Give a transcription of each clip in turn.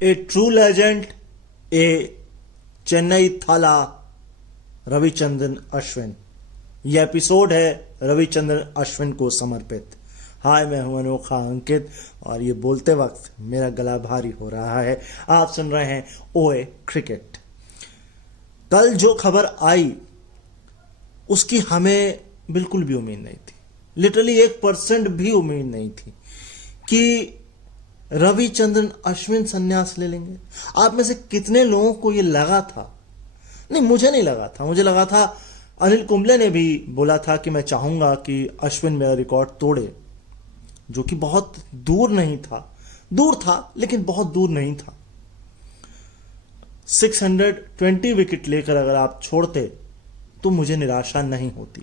ए true legend, ए चेन्नई थाला, रविचंद्रन अश्विन। यह episode है रविचंद्रन अश्विन को समर्पित। हाय, मैं हूं अनोखा अंकित और ये बोलते वक्त मेरा गला भारी हो रहा है। आप सुन रहे हैं ओए क्रिकेट। कल जो खबर आई उसकी हमें बिल्कुल भी उम्मीद नहीं थी, लिटरली 1% भी उम्मीद नहीं थी कि रविचंद्रन अश्विन संन्यास ले लेंगे। आप में से कितने लोगों को ये लगा था? नहीं, मुझे नहीं लगा था। मुझे लगा था, अनिल कुंबले ने भी बोला था कि मैं चाहूंगा कि अश्विन मेरा रिकॉर्ड तोड़े, जो कि बहुत दूर नहीं था। दूर था लेकिन बहुत दूर नहीं था। 620 विकेट लेकर अगर आप छोड़ते तो मुझे निराशा नहीं होती।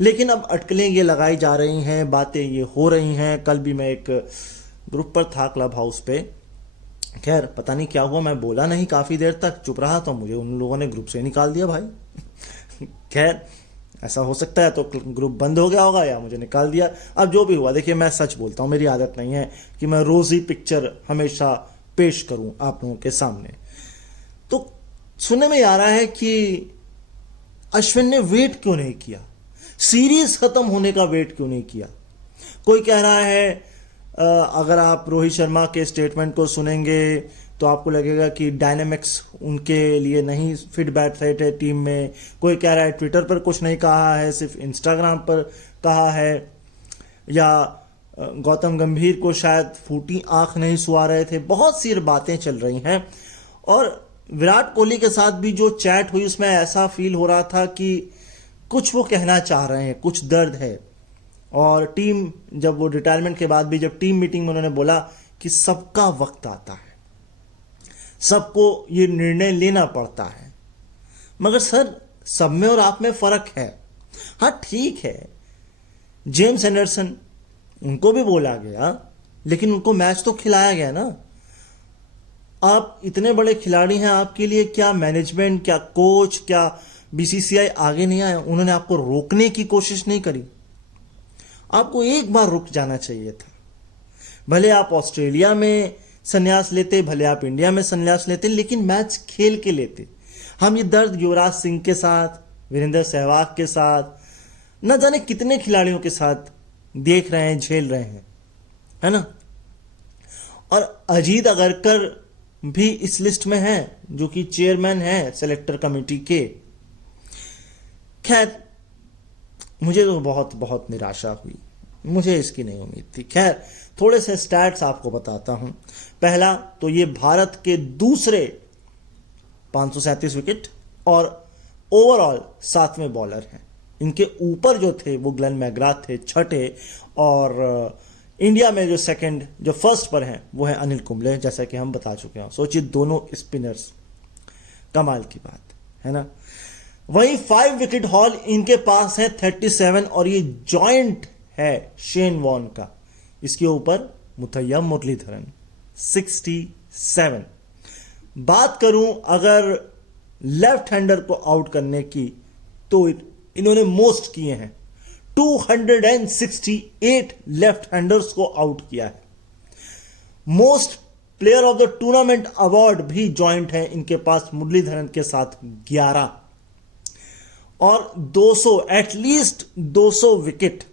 लेकिन अब अटकलें ये लगाई जा रही हैं, बातें ये हो रही हैं। कल भी मैं एक ग्रुप पर था, क्लब हाउस पे। खैर, पता नहीं क्या हुआ, मैं बोला नहीं, काफी देर तक चुप रहा तो मुझे उन लोगों ने ग्रुप से निकाल दिया भाई। खैर, ऐसा हो सकता है, तो ग्रुप बंद हो गया होगा या मुझे निकाल दिया। अब जो भी हुआ, देखिए मैं सच बोलता हूं, मेरी आदत नहीं है कि मैं रोज ही पिक्चर हमेशा पेश करूं आप लोगों के सामने। तो सुनने में आ रहा है कि अश्विन ने वेट क्यों नहीं किया, सीरीज खत्म होने का वेट क्यों नहीं किया। कोई कह रहा है, अगर आप रोहित शर्मा के स्टेटमेंट को सुनेंगे तो आपको लगेगा कि डायनेमिक्स उनके लिए नहीं फिट बैठ रहे थे टीम में। कोई कह रहा है ट्विटर पर कुछ नहीं कहा है, सिर्फ इंस्टाग्राम पर कहा है, या गौतम गंभीर को शायद फूटी आंख नहीं सुहा रहे थे। बहुत सी बातें चल रही हैं। और विराट कोहली के साथ भी जो चैट हुई उसमें ऐसा फील हो रहा था कि कुछ वो कहना चाह रहे हैं, कुछ दर्द है। और टीम, जब वो रिटायरमेंट के बाद भी जब टीम मीटिंग में उन्होंने बोला कि सबका वक्त आता है, सबको ये निर्णय लेना पड़ता है। मगर सर, सब में और आप में फर्क है। हाँ ठीक है, जेम्स एंडरसन, उनको भी बोला गया लेकिन उनको मैच तो खिलाया गया ना। आप इतने बड़े खिलाड़ी हैं, आपके लिए क्या मैनेजमेंट, क्या कोच, क्या बीसीसीआई आगे नहीं आया? उन्होंने आपको रोकने की कोशिश नहीं करी? आपको एक बार रुक जाना चाहिए था। भले आप ऑस्ट्रेलिया में संन्यास लेते, भले आप इंडिया में संन्यास लेते, लेकिन मैच खेल के लेते। हम ये दर्द युवराज सिंह के साथ, वीरेंद्र सहवाग के साथ, न जाने कितने खिलाड़ियों के साथ देख रहे हैं, झेल रहे हैं, है ना। और अजीत अगरकर भी इस लिस्ट में है, जो कि चेयरमैन है सेलेक्टर कमेटी के। खैर, मुझे तो बहुत बहुत निराशा हुई, मुझे इसकी नहीं उम्मीद थी। खैर, थोड़े से स्टैट्स आपको बताता हूं। पहला तो ये भारत के दूसरे 537 विकेट और ओवरऑल 7वें बॉलर हैं। इनके ऊपर जो थे वो ग्लेन मैग्राथ थे, छठे, और इंडिया में जो सेकंड, जो फर्स्ट पर हैं वो है अनिल कुंबले, जैसा कि हम बता चुके हैं। सोचिए, दोनों स्पिनर्स, कमाल की बात है ना। वहीं 5 विकेट हॉल इनके पास है 37, और ये जॉइंट है शेन वॉर्न का। इसके ऊपर मुथैया मुरलीधरन 67। बात करूं अगर लेफ्ट हैंडर को आउट करने की, तो इन्होंने मोस्ट किए हैं। 268 लेफ्ट हैंडर्स को आउट किया है। Most player of the tournament award भी जॉइंट है इनके पास, मुरलीधरन के साथ 11। और 200, एटलीस्ट 200 विकेट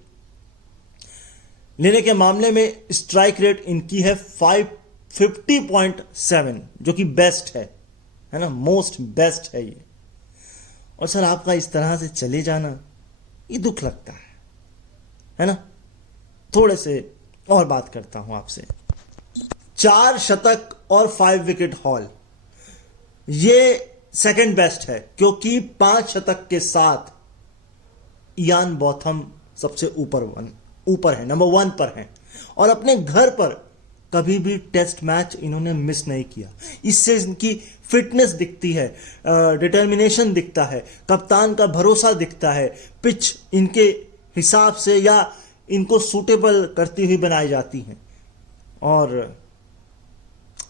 लेने के मामले में स्ट्राइक रेट इनकी है 50.7, जो कि बेस्ट है ना, मोस्ट बेस्ट है ये। और सर, आपका इस तरह से चले जाना, ये दुख लगता है ना। थोड़े से और बात करता हूं आपसे। 4 शतक और 5 विकेट हॉल, ये सेकंड बेस्ट है, क्योंकि 5 शतक के साथ इयान बॉथम सबसे ऊपर है, नंबर 1 पर है। और अपने घर पर कभी भी टेस्ट मैच इन्होंने मिस नहीं किया। इससे इनकी फिटनेस दिखती है, डिटर्मिनेशन दिखता है, कप्तान का भरोसा दिखता है। पिच इनके हिसाब से या इनको सूटेबल करती हुई बनाई जाती हैं। और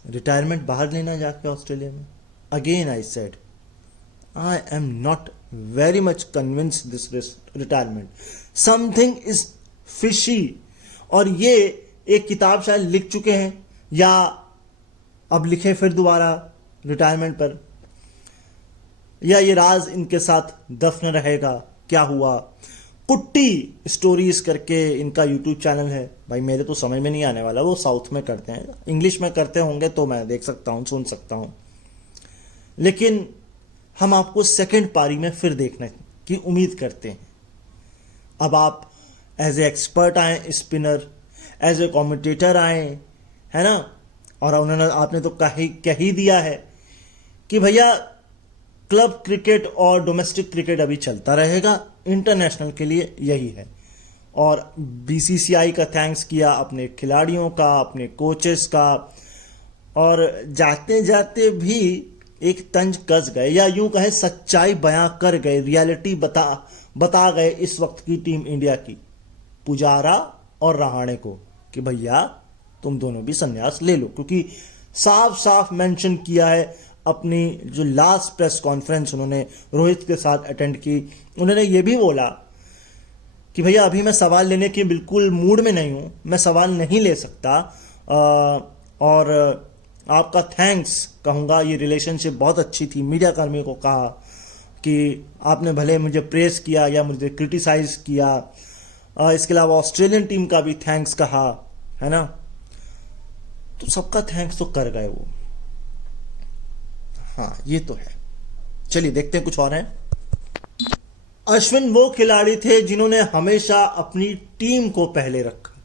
रिटायरमेंट बाहर लेना जाके ऑस्ट्रेलिया में, again I said, I am not very much convinced this retirement, something is fishy. और ये एक किताब शायद लिख चुके हैं, या अब लिखें फिर दोबारा रिटायरमेंट पर, या ये राज इनके साथ दफन रहेगा, क्या हुआ? कुट्टी स्टोरीज करके इनका यूट्यूब चैनल है। भाई मेरे तो समझ में नहीं आने वाला, वो साउथ में करते हैं, इंग्लिश में करते होंगे तो मैं देख सकता हूँ, सुन सकता हूँ, लेकिन हम आपको सेकंड पारी में फिर देखने की उम्मीद करते हैं। अब आप एज ए एक्सपर्ट आए, स्पिनर, एज ए कमेंटेटर आए, है ना, और आपने तो कह ही दिया है कि भैया क्लब क्रिकेट और डोमेस्टिक क्रिकेट अभी चलता रहेगा, इंटरनेशनल के लिए यही है। और बीसीसीआई का थैंक्स किया, अपने खिलाड़ियों का, अपने कोचेस का, और जाते जाते भी एक तंज कस गए, या यूं कहें सच्चाई बयां कर गए, रियलिटी बता गए इस वक्त की टीम इंडिया की, पुजारा और रहाणे को, कि भैया तुम दोनों भी संन्यास ले लो। क्योंकि साफ साफ मेंशन किया है अपनी जो लास्ट प्रेस कॉन्फ्रेंस उन्होंने रोहित के साथ अटेंड की, उन्होंने ये भी बोला कि भैया अभी मैं सवाल लेने के बिल्कुल मूड में नहीं हूं, मैं सवाल नहीं ले सकता, और आपका थैंक्स कहूँगा, ये रिलेशनशिप बहुत अच्छी थी। मीडिया कर्मियों को कहा कि आपने भले मुझे प्रेस किया या मुझे क्रिटिसाइज किया, इसके अलावा ऑस्ट्रेलियन टीम का भी थैंक्स कहा, है ना, तो सबका थैंक्स तो कर गए वो। हाँ ये तो है। चलिए देखते हैं कुछ और है। अश्विन वो खिलाड़ी थे जिन्होंने हमेशा अपनी टीम को पहले रखा।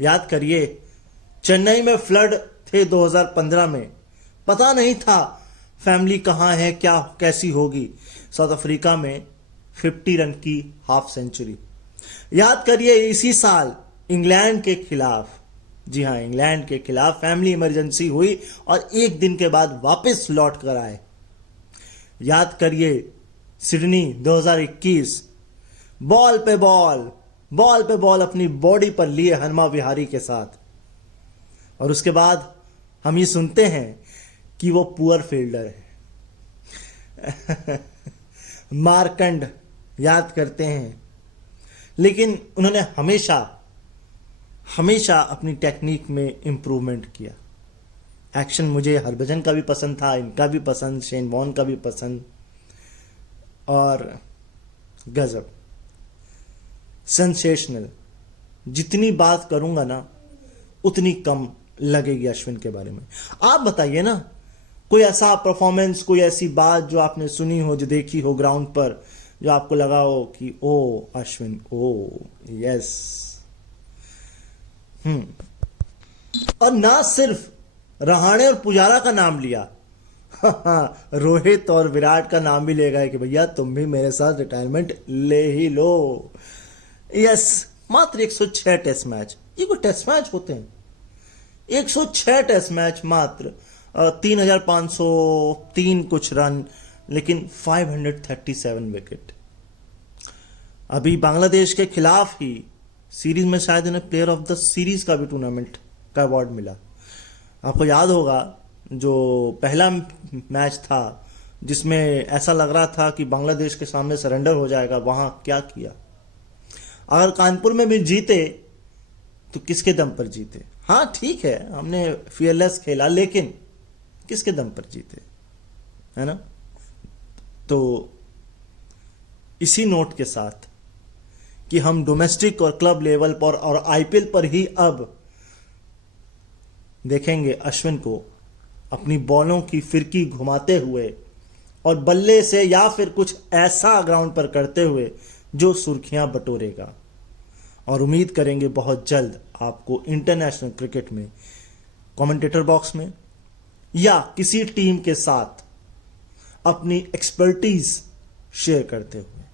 याद करिए, चेन्नई में फ्लड थे 2015 में, पता नहीं था फैमिली कहां है, क्या कैसी होगी। साउथ अफ्रीका में 50 रन की हाफ सेंचुरी। याद करिए इसी साल इंग्लैंड के खिलाफ, जी हां इंग्लैंड के खिलाफ फैमिली इमरजेंसी हुई और एक दिन के बाद वापस लौट कर आए। याद करिए सिडनी 2021, बॉल पे बॉल अपनी बॉडी पर लिए हनुमा विहारी के साथ, और उसके बाद हम ये सुनते हैं कि वो पुअर फील्डर है। मार्कंड याद करते हैं, लेकिन उन्होंने हमेशा अपनी टेक्निक में इंप्रूवमेंट किया। एक्शन मुझे हरभजन का भी पसंद था, इनका भी पसंद, शेन वॉर्न का भी पसंद, और गजब सेंसेशनल। जितनी बात करूंगा ना उतनी कम लगेगी अश्विन के बारे में। आप बताइए ना, कोई ऐसा परफॉर्मेंस, कोई ऐसी बात जो आपने सुनी हो, जो देखी हो ग्राउंड पर, जो आपको लगा हो कि ओ अश्विन, ओ यस। और ना सिर्फ रहाणे और पुजारा का नाम लिया, रोहित और विराट का नाम भी ले गए कि भैया तुम भी मेरे साथ रिटायरमेंट ले ही लो। यस, मात्र 106 टेस्ट मैच, ये कोई टेस्ट मैच होते हैं? 106 टेस्ट मैच, मात्र 3503 कुछ रन, लेकिन 537 विकेट। अभी बांग्लादेश के खिलाफ ही सीरीज में शायद उन्हें प्लेयर ऑफ द सीरीज का भी टूर्नामेंट का अवार्ड मिला। आपको याद होगा जो पहला मैच था जिसमें ऐसा लग रहा था कि बांग्लादेश के सामने सरेंडर हो जाएगा, वहां क्या किया। अगर कानपुर में भी जीते तो किसके दम पर जीते? हाँ ठीक है, हमने फियरलेस खेला, लेकिन किसके दम पर जीते, है ना। तो इसी नोट के साथ कि हम डोमेस्टिक और क्लब लेवल पर और आईपीएल पर ही अब देखेंगे अश्विन को अपनी बॉलों की फिरकी घुमाते हुए और बल्ले से या फिर कुछ ऐसा ग्राउंड पर करते हुए जो सुर्खियां बटोरेगा। और उम्मीद करेंगे बहुत जल्द आपको इंटरनेशनल क्रिकेट में कमेंटेटर बॉक्स में या किसी टीम के साथ अपनी एक्सपर्टीज शेयर करते हुए।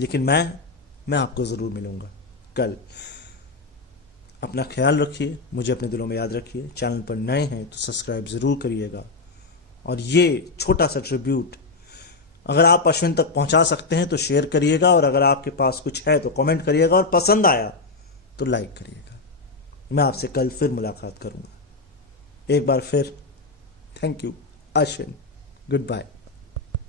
लेकिन मैं आपको जरूर मिलूंगा कल। अपना ख्याल रखिए, मुझे अपने दिलों में याद रखिए। चैनल पर नए हैं तो सब्सक्राइब जरूर करिएगा। और ये छोटा सा ट्रिब्यूट अगर आप अश्विन तक पहुंचा सकते हैं तो शेयर करिएगा, और अगर आपके पास कुछ है तो कमेंट करिएगा, और पसंद आया तो लाइक करिएगा। मैं आपसे कल फिर मुलाकात करूंगा। एक बार फिर thank you Ashwin, good bye.